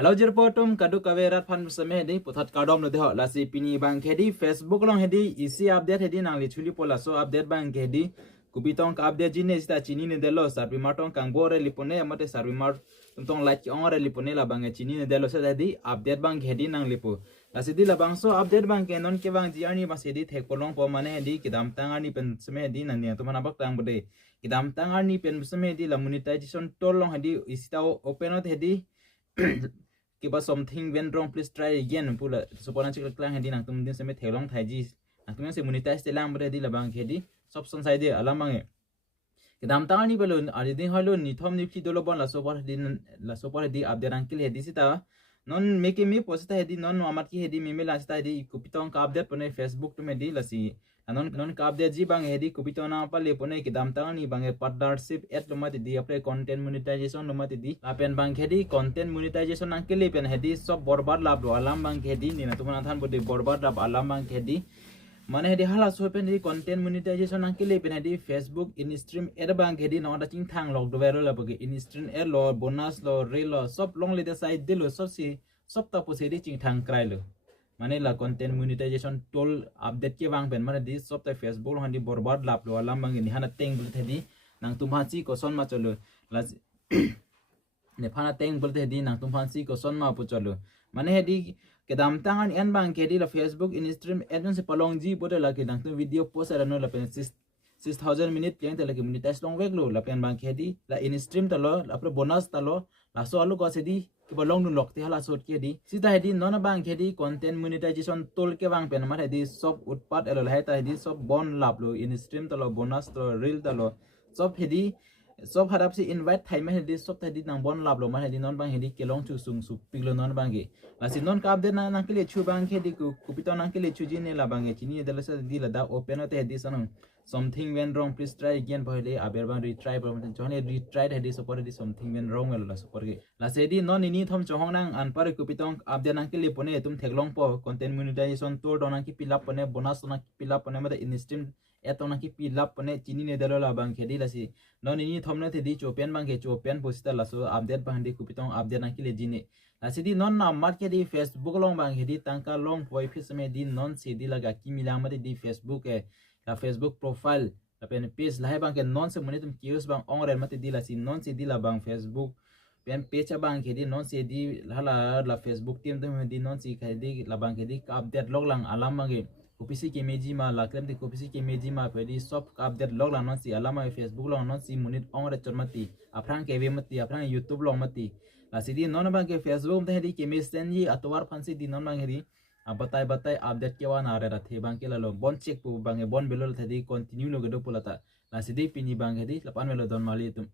Hello jerpotum kaduk kaverat fan seme hedi putat kadom no deho lasi pini bang hedi Facebook long hedi isi update hedi nang lichuli pola so update bang hedi kubitong ka update jine sta chini ne delo sarpi matong kang bore lipone amate sarpi mar tumtong like ongore lipone la bang chini ne delo sa hedi update bang hedi nang lipu lasi di la bang so update bang kenon ke bang jiani mas hedi thek polong po mane hedi kidam tangani pen seme hedi nan ne tumana bak tang bode kidam tangani pen seme hedi la monetization tolong hedi istao openot hedi kiba something went wrong, please try again pula supona chikla klang hedi nang tum din seme thelong thaiji nang tum se monetize te lang bade di labang hedi sop son sai de alamang e kidam tangani balun ari din halo ni thom ni phi dolo bon la sopor din la sopor di update ang kil hedi sita non make me posta hedi non amat ki hedi meme la sita hedi kupitong ka update pone Facebook to me di la si non ka update ji bang hedi kupitona pa le pone kidam tangani bang e partnership at lo mati di apre content monetization lo mati di apen bang hedi content monetization ang kile pen hedi sob borbar lab do alam bang hedi ni na tumana than bode borbar lab alam bang hedi mana hedi hala so pen hedi content monetization ang kile pen hedi Facebook in stream ad bang hedi na da ching thang log do vero la bage in stream ad lo bonus lo reel lo sob long le de side de lo sob si sob ta po se di ching thang krai lo mane la content monetization tool update ke bang ben mane di sob ta Facebook lo handi borbad lap lo alam bang ni hana teng bul thedi nang tum ha chi ko son ma cholo la ne phana teng bul thedi nang tum ha chi ko son ma pu cholo mane hedi kedam tangan en bang ke di la Facebook in stream adon se palong ji bote la ke nang tum video post ara no la pen 6000 minute piang te la ke monetize long vek lo la pen bang ke di la in stream ta lo la pro bonus ta lo la so alu ko se di ke balong nu lok te hala sot ke di sita hedi non bang ke di content monetization tool ke bang pen ma hedi sob utpat elo la ta hedi sob bon lap lo in stream ta lo bonus to reel ta lo sob hedi sob harap si invite thai ma hedi sob hedi nang bon lap lo ma hedi non bang hedi ke long chu sung su piglo non bang ge la si non ka update na nang ke le chu bang hedi ku kupito nang ke le chu ji ne la bang ge chini de la sa di la da open te hedi sanong something went wrong, please try again pahile aber bang retry par mten chone retry hedi support hedi something went wrong la support ge la se di non ini thom chohong nang an par kupitong update nang ke le pone tum theklong po content monetization tool donang ki fill up pone bonus donang ki fill up pone mate instant etong nang ki fill up pone chini ne dalo la bang khedi la si non ini thom na thedi chopen bang ge chopen posita la so update bang hedi kupitong update nang ki le jine la si di non na mat ke di Facebook long bang hedi tangka long poi phis me di non si di laga ki milang mate di Facebook e la Facebook profile la pen page la bang ke non se monitum kius bang ongren mate di la si non si di la bang Facebook pen page bang ke di non si di la Facebook team tum di non si ke di la bang ke di update log lang alam bang kopisi ke meji ma la klem di kopisi ke meji ma pe di shop update log lang non si alam ma Facebook long non si monit ongre chormati aprang ke ve mati aprang YouTube long mati la si di non bang ke Facebook te di ke messenger atwar phansi di non bang hedi batai update ke wana re rathe bang ke lalo bon check pu bang bon belol thadi continue lo gedo pulata la sidi pini bang hedi lapan melo don mali tum